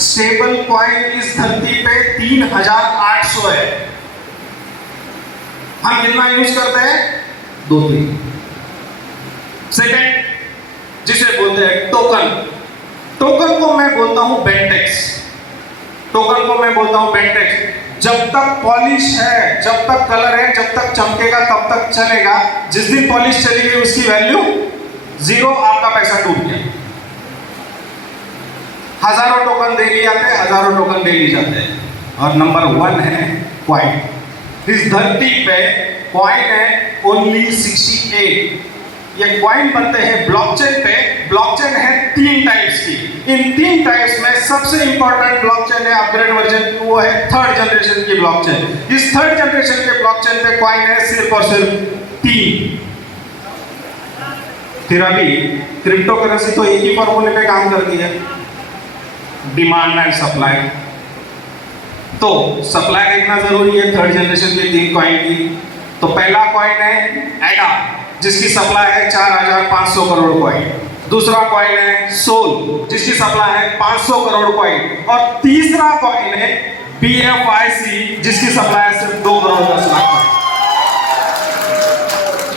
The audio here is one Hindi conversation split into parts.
स्टेबल कॉइन इस धरती पे 3800 है। हम कितना यूज करते हैं? 2-3। सेकेंड, जिसे बोलते हैं टोकन। टोकन को मैं बोलता हूं बेंटेक्स। टोकन को मैं बोलता हूं बेंटेक्स। जब तक पॉलिश है, जब तक कलर है, जब तक चमकेगा तब तक चलेगा। जिस दिन पॉलिश चली गई उसकी वैल्यू 0, आपका पैसा डूब गया। हजारों टोकन डेली आते हैं, हजारों टोकन डेली जाते हैं। और नंबर 1 है कॉइन। इस धरती पे कॉइन है ओनली 68। ये कॉइन बनते हैं ब्लॉकचेन पे। ब्लॉकचेन है 3 टाइप्स की। इन 3 टाइप्स में सबसे इंपॉर्टेंट ब्लॉकचेन है अपग्रेड वर्जन, वो है 3rd जनरेशन की ब्लॉकचेन। इस 3rd जनरेशन के ब्लॉकचेन पे कॉइन है सिर्फ और सिर्फ 3। फिर अभी क्रिप्टो करेंसी तो एक ही फॉर्मूले पे काम करती है, डिमांड एंड सप्लाई। तो सप्लाई देखना जरूरी है 3rd जनरेशन के 3 कॉइन की। तो पहला कॉइन है एडा, जिसकी सप्लाई है 4500 करोड़ कॉइन। दूसरा कॉइन है सोल, जिसकी सप्लाई है 500 करोड़ कॉइन। और तीसरा कॉइन है BFIC, जिसकी सप्लाई है सिर्फ 2 करोड़ 10 लाख कॉइन।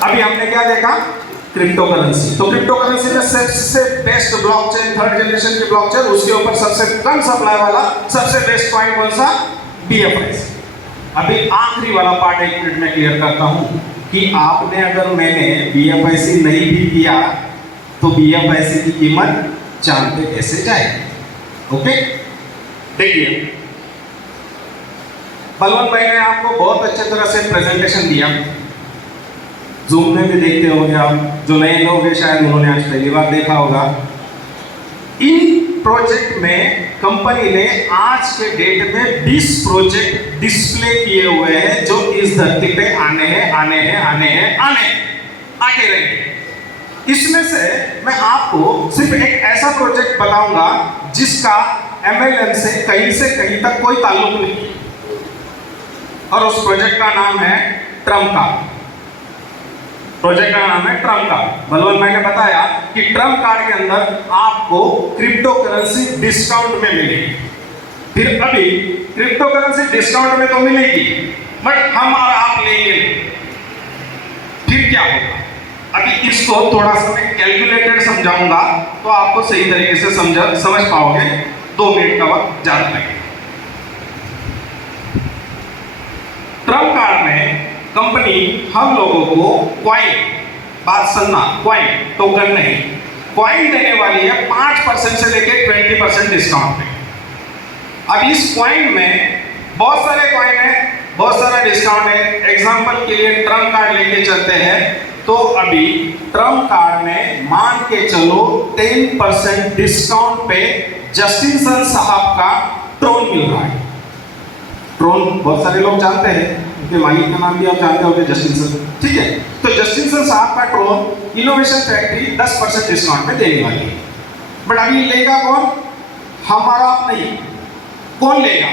अभी हमने क्या देखा? Crypto currency. तो क्रिप्टो करेंसी में सबसे बेस्ट ब्लॉकचेन 3rd जनरेशन की ब्लॉकचेन, उसके ऊपर सबसे कम सप्लाई वाला सबसे बेस्ट कॉइन कौन सा? BFIC। अभी आखिरी वाला पार्ट 1 मिनट में क्लियर करता हूं कि आपने अगर मैंने BFIC नहीं भी किया तो BFIC की कीमत चांद पे कैसे जाएगी? ओके, देखिए बलवंत भाई ने आपको बहुत अच्छे तरह से प्रेजेंटेशन दिया। जूम में भी देखते होंगे आप, जो नए लोग हैं शायद उन्होंने आज पहली बार देखा होगा। इन प्रोजेक्ट में कंपनी ने आज के डेट में 20 प्रोजेक्ट डिस्प्ले किए हुए हैं जो इस धरती पे आने हैं, आने हैं, आने हैं, आगे रहेंगे। इसमें से मैं आपको सिर्फ एक ऐसा प्रोजेक्ट बताऊंगा जिसका MLM से कहीं तक कोई ताल्लुक नहीं, और उस प्रोजेक्ट का नाम है ट्रम्प कार्ड। प्रोजेक्ट का नाम है ट्रम्प कार्ड। बलवंत भाई ने बताया कि ट्रम्प कार्ड के अंदर आपको क्रिप्टो करेंसी डिस्काउंट में मिलेगी। फिर अभी क्रिप्टो करेंसी डिस्काउंट में तो मिलेगी, बट हम और आप लेंगे। फिर क्या होगा? अभी इसको थोड़ा सा मैं कैलकुलेटेड समझाऊंगा तो आपको सही तरीके से समझ पाओगे। 2 मिनट का वक्त ज्यादा लगेगा। ट्रम्प कार्ड में कंपनी हम लोगों को कॉइन, बात सुनना, कॉइन, टोकन नहीं, कॉइन देने वाली है 5% से लेके 20% डिस्काउंट पे। अब इस कॉइन में बहुत सारे कॉइन है, बहुत सारा डिस्काउंट है। एग्जांपल के लिए ट्रम्प कार्ड लेके चलते हैं तो अभी ट्रम्प कार्ड में मान के चलो 10% डिस्काउंट पे जस्टिन सन साहब का ट्रोन मिल रहा है। ट्रोन बहुत सारे लोग जानते हैं, उनके मालिक का नाम भी आप जानते होंगे, जस्टिन सन। ठीक है, तो जस्टिन सन साहब का ट्रोन इनोवेशन फैक्ट्री 10% डिस्काउंट में देने वाली है। बट अभी लेगा कौन? हमारा आप नहीं, कौन लेगा?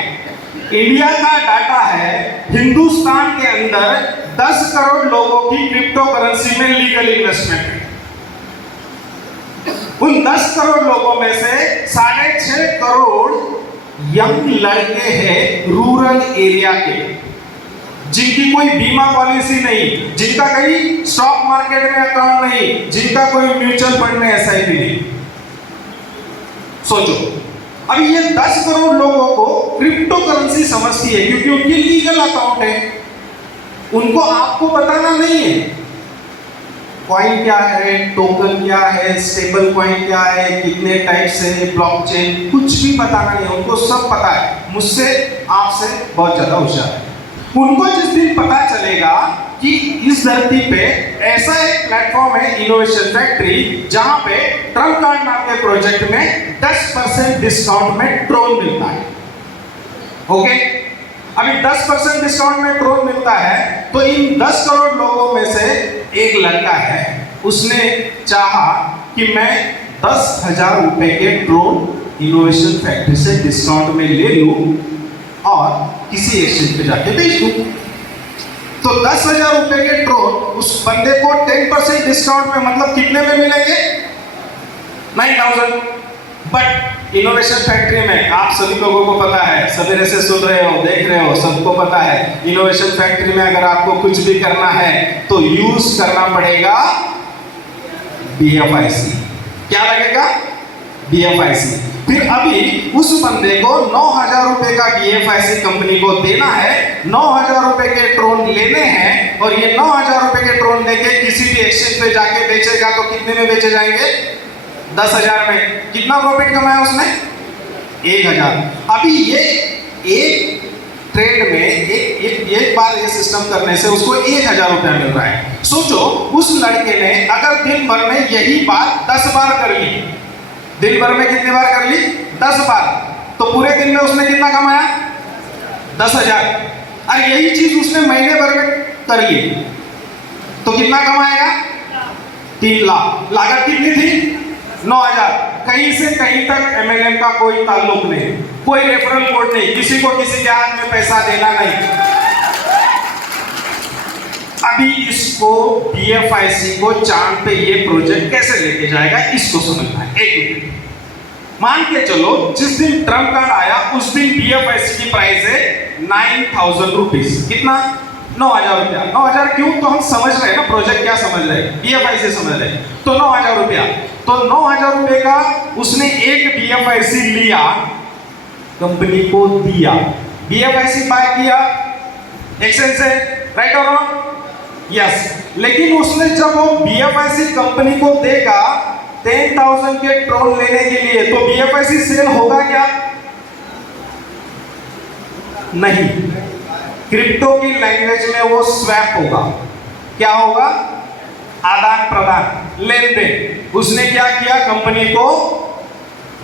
इंडिया का डाटा है, हिंदुस्तान के अंदर 10 करोड़ लोगों की क्रिप्टो करेंसी में लीगल इन्वेस्टमेंट है। उन 10 करोड़ लोगों में से 6.5 करोड़ यंग लड़के हैं रूरल एरिया के, जिनकी कोई बीमा पॉलिसी नहीं, जिनका कहीं स्टॉक मार्केट में अकाउंट नहीं, जिनका कोई म्यूचुअल फंड में SIP नहीं। सोचो, अब ये 10 करोड़ लोगों को क्रिप्टो करेंसी समझती है क्योंकि उनकी लीगल अकाउंट है। उनको आपको बताना नहीं है कॉइन क्या है, टोकन क्या है, स्टेबल कॉइन क्या है, कितने टाइप से, ब्लॉकचेन, कुछ भी बताना नहीं है। उनको सब पता है, मुझसे आपसे बहुत ज्यादा होशियार है। उनको जिस दिन पता चलेगा कि इस धरती पे ऐसा एक प्लेटफॉर्म है इनोवेशन फैक्ट्री जहां पे ट्रम्प कार्ड नाम के प्रोजेक्ट में 10% डिस्काउंट में ट्रोन मिलता है। ओके, अभी 10% डिस्काउंट में ट्रोन मिलता है तो इन 10 करोड़ लोगों में से एक लड़का है, उसने चाहा कि मैं 10,000 रुपए के ट्रोन इनोवेशन फैक्ट्री से डिस्काउंट में ले लूं और किसी एक्सचेंज पे जाके बेच दूं। तो 10,000 रुपए के ट्रोन उस बंदे को 10% डिस्काउंट में, मतलब कितने में मिलेंगे? 9,000। बट इनोवेशन फैक्ट्री में आप सभी लोगों को पता है, सवेरे से सुन रहे हो, देख रहे हो, सबको पता है, इनोवेशन फैक्ट्री में अगर आपको कुछ भी करना है तो यूज करना पड़ेगा BFIC। क्या लगेगा? BFIC। फिर अभी उस बंदे को 9,000 रुपए का BFIC कंपनी को देना है, 9,000 रुपए के ड्रोन लेने हैं, और ये 9,000 रुपए के ड्रोन लेके किसी भी एक्सचेंज पे जाके बेचेगा तो कितने में बेचे जाएंगे? 10,000 में। कितना प्रॉफिट कमाया उसने? 1,000। अभी ये एक ट्रेड में एक बार ये सिस्टम करने से उसको 1,000 रुपया मिल रहा है। सोचो उस लड़के ने अगर दिन भर में यही बात 10 बार कर ली, दिन भर में कितनी बार कर ली? 10 बार, तो पूरे दिन में उसने कितना कमाया? 10,000। और यही चीज उसने महीने भर में कर ली तो कितना कमाएगा? 3 लाख। लागत कितनी थी? 9,000। कहीं से कहीं तक MLM का कोई ताल्लुक नहीं, कोई रेफरल कोड नहीं, किसी को किसी के हाथ में पैसा देना नहीं। अभी इसको BFIC को चांद पे ये प्रोजेक्ट कैसे लेके जाएगा, इसको समझना है। एक मिनट मान के चलो, जिस दिन ट्रम्प कार्ड आया उस दिन BFIC की प्राइस है 9,000 रुपीज। कितना? 9,000 रुपया। 9,000 क्यों? तो हम समझ रहे हैं ना प्रोजेक्ट क्या समझ रहे हैं, BFIC समझ रहे हैं। तो 9,000 रुपया, तो 9,000 रुपए का उसने एक BFIC लिया, कंपनी को दिया, BFIC बाय किया एक्सचेंज से, राइट और रॉन्ग? यस। लेकिन उसने जब वो BFIC कंपनी को देगा 10,000 के ड्रोन लेने के लिए, तो BFIC सेल होगा क्या? नहीं। क्रिप्टो की लैंग्वेज में वो स्वैप होगा। क्या होगा? आदान प्रदान, लेन देन। उसने क्या किया? कंपनी को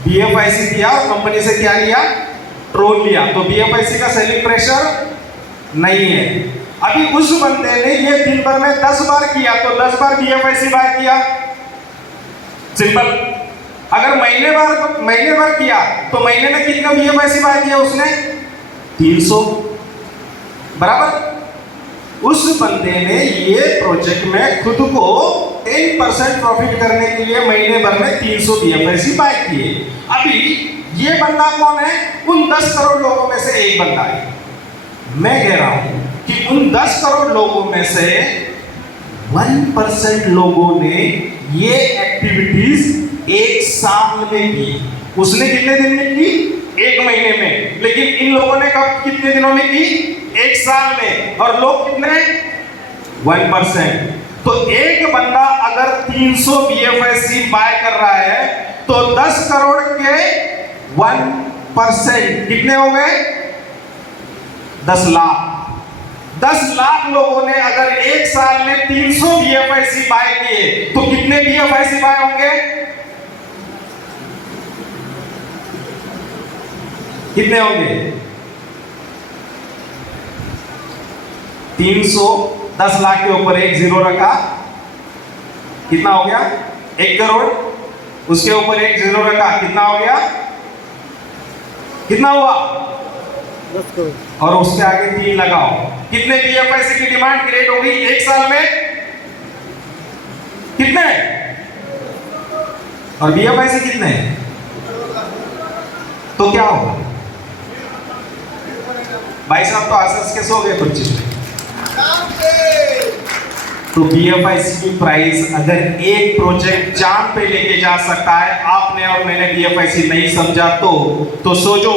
BFIC दिया और कंपनी से क्या लिया? ड्रोन लिया। तो BFIC का सेलिंग प्रेशर नहीं है। अभी उस बंदे ने ये दिन भर में 10 बार किया तो 10 बार BFIC बाय किया। सिंपल। अगर महीने भर किया तो महीने में कितना BFIC बाय किया उसने? 300। बराबर। उस बंदे ने ये प्रोजेक्ट में खुद को 10% प्रॉफिट करने के लिए महीने भर में 300 BFIC बाय किए। अभी ये बंदा कौन है? उन 10 करोड़ लोगों में से एक बंदा है। मैं कह रहा हूं कि उन 10 करोड़ लोगों में से 1% लोगों ने ये एक्टिविटीज एक साल में की। उसने कितने दिन में की? 1 महीने में। लेकिन इन लोगों ने कब कितने दिनों में की? 1 साल में। और लोग कितने? 1%। तो एक बंदा अगर 300 BFIC बाय कर रहा है तो 10 करोड़ के 1% कितने हो गए? 10 लाख। 10 लाख लोगों ने अगर एक साल में 300 BFIC बाय किए तो कितने BFIC बाय होंगे? कितने होंगे? 300, 10 लाख के ऊपर एक जीरो रखा, कितना हो गया? 1 करोड़। उसके ऊपर एक जीरो रखा, कितना हो गया? कितना हुआ? 10 करोड़। और उसके आगे 3 लगाओ, कितने BFIC की डिमांड क्रिएट होगी एक साल में? कितने? और BFIC कितने? तो क्या होगा? भाई साहब तो आसस के सो गए कुछ। तो BFIC की प्राइस अगर एक प्रोजेक्ट चांद पे लेके जा सकता है, आपने और मैंने BFIC नहीं समझा तो सोचो